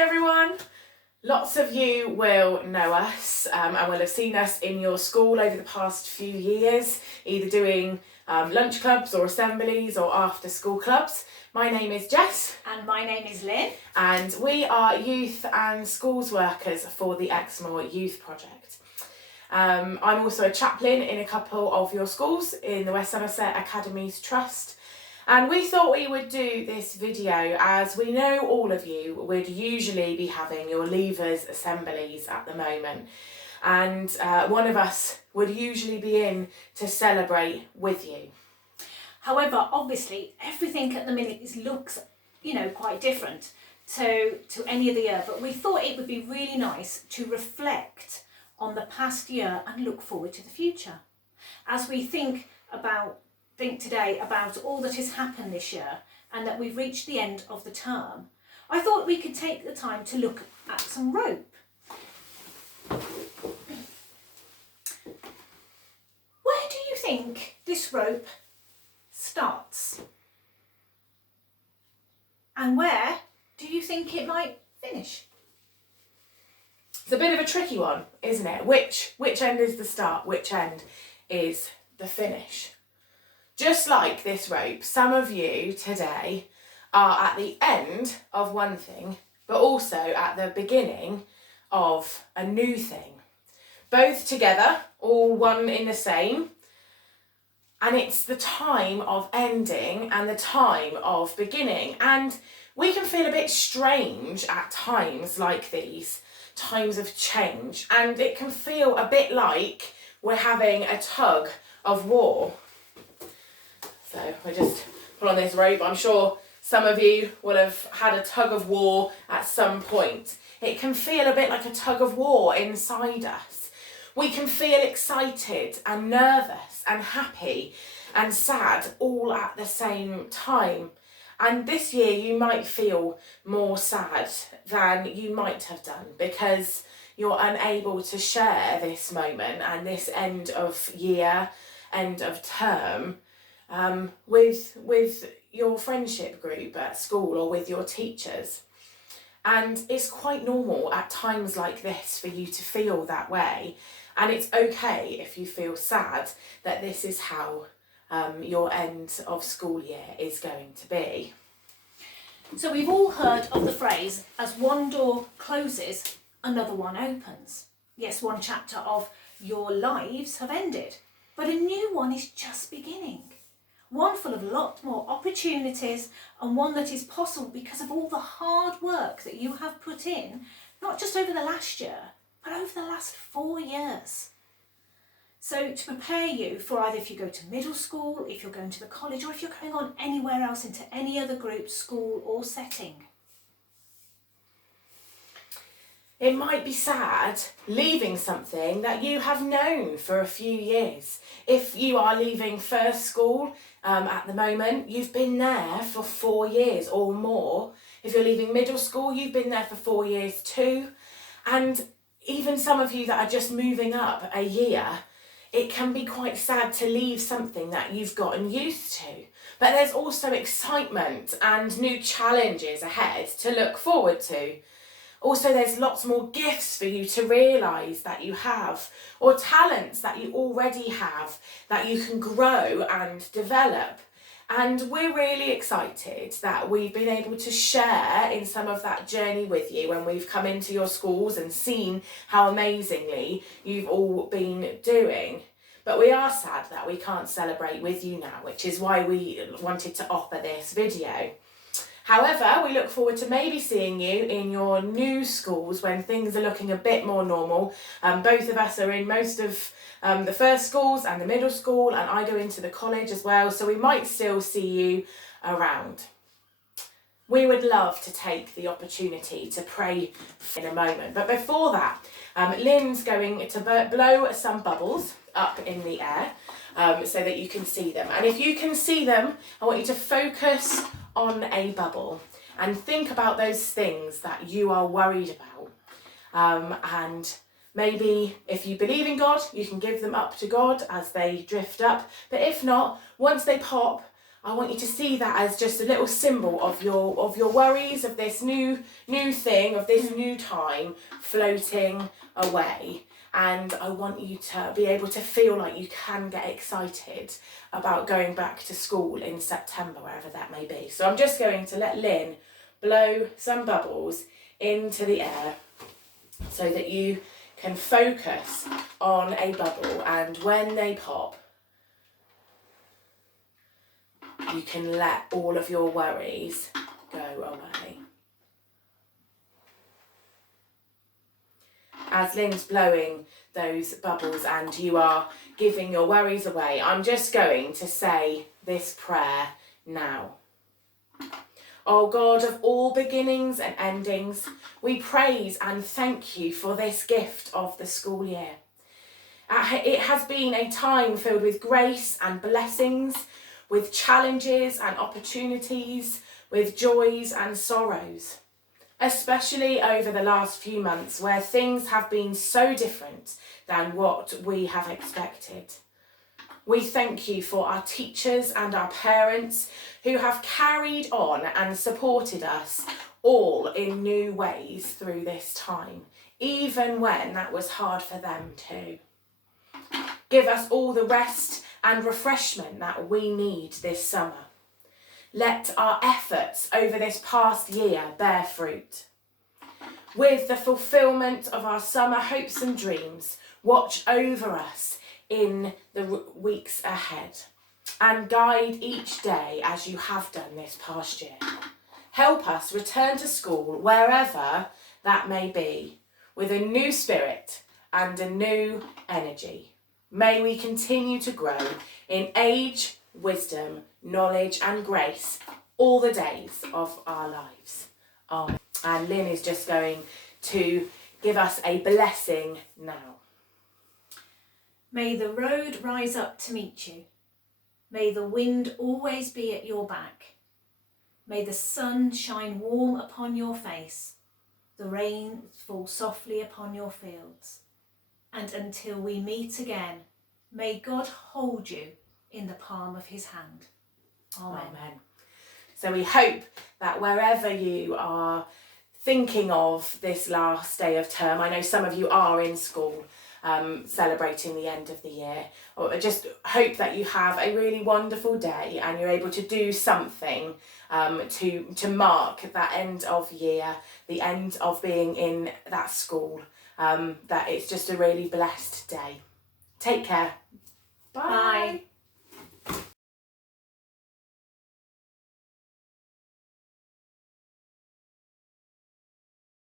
Hi everyone! Lots of you will know us and will have seen us in your school over the past few years, either doing lunch clubs or assemblies or after school clubs. My name is Jess. And my name is Lynne. And we are youth and schools workers for the Exmoor Youth Project. I'm also a chaplain in a couple of your schools in the West Somerset Academies Trust. And we thought we would do this video as we know all of you would usually be having your leavers assemblies at the moment. And one of us would usually be in to celebrate with you. However, obviously, everything at the minute looks, quite different to any other year. But we thought it would be really nice to reflect on the past year and look forward to the future. As we think today about all that has happened this year and that we've reached the end of the term, I thought we could take the time to look at some rope. Where do you think this rope starts? And where do you think it might finish? It's a bit of a tricky one, isn't it? Which end is the start? Which end is the finish? Just like this rope, some of you today are at the end of one thing, but also at the beginning of a new thing. Both together, all one in the same. And it's the time of ending and the time of beginning. And we can feel a bit strange at times like these, times of change. And it can feel a bit like we're having a tug of war. So I just put on this rope. I'm sure some of you will have had a tug of war at some point. It can feel a bit like a tug of war inside us. We can feel excited and nervous and happy and sad all at the same time. And this year you might feel more sad than you might have done because you're unable to share this moment and this end of year, end of term with your friendship group at school or with your teachers. And it's quite normal at times like this for you to feel that way. And it's okay if you feel sad that this is how your end of school year is going to be. So we've all heard of the phrase, as one door closes, another one opens. Yes, one chapter of your lives have ended, but a new one is just beginning. One full of a lot more opportunities and one that is possible because of all the hard work that you have put in, not just over the last year, but over the last 4 years. So to prepare you for either if you go to middle school, if you're going to the college, or if you're going on anywhere else into any other group, school or setting. It might be sad leaving something that you have known for a few years. If you are leaving first school at the moment, you've been there for 4 years or more. If you're leaving middle school, you've been there for 4 years too. And even some of you that are just moving up a year, it can be quite sad to leave something that you've gotten used to. But there's also excitement and new challenges ahead to look forward to. Also, there's lots more gifts for you to realise that you have, or talents that you already have that you can grow and develop. And we're really excited that we've been able to share in some of that journey with you when we've come into your schools and seen how amazingly you've all been doing. But we are sad that we can't celebrate with you now, which is why we wanted to offer this video. However, we look forward to maybe seeing you in your new schools when things are looking a bit more normal. Both of us are in most of the first schools and the middle school, and I go into the college as well, so we might still see you around. We would love to take the opportunity to pray in a moment, but before that, Lynne's going to blow some bubbles up in the air so that you can see them. And if you can see them, I want you to focus on a bubble and think about those things that you are worried about. And maybe if you believe in God, you can give them up to God as they drift up. But if not, once they pop, I want you to see that as just a little symbol of your worries, of this new thing, of this new time floating away. And I want you to be able to feel like you can get excited about going back to school in September, wherever that may be. So I'm just going to let Lynne blow some bubbles into the air so that you can focus on a bubble, and when they pop, you can let all of your worries go away. As Lynne's blowing those bubbles and you are giving your worries away, I'm just going to say this prayer now. O God of all beginnings and endings, we praise and thank you for this gift of the school year. It has been a time filled with grace and blessings, with challenges and opportunities, with joys and sorrows, especially over the last few months where things have been so different than what we have expected. We thank you for our teachers and our parents who have carried on and supported us all in new ways through this time, even when that was hard for them too. Give us all the rest and refreshment that we need this summer. Let our efforts over this past year bear fruit. With the fulfilment of our summer hopes and dreams, watch over us in the weeks ahead and guide each day as you have done this past year. Help us return to school, wherever that may be, with a new spirit and a new energy. May we continue to grow in age, wisdom, knowledge and grace all the days of our lives. Amen. And Lynne is just going to give us a blessing now. May the road rise up to meet you. May the wind always be at your back. May the sun shine warm upon your face, the rain fall softly upon your fields. And until we meet again, may God hold you in the palm of his hand. Amen. Amen. So we hope that wherever you are thinking of this last day of term, I know some of you are in school celebrating the end of the year, or I just hope that you have a really wonderful day and you're able to do something to mark that end of year, the end of being in that school, that it's just a really blessed day. Take care. Bye. Bye.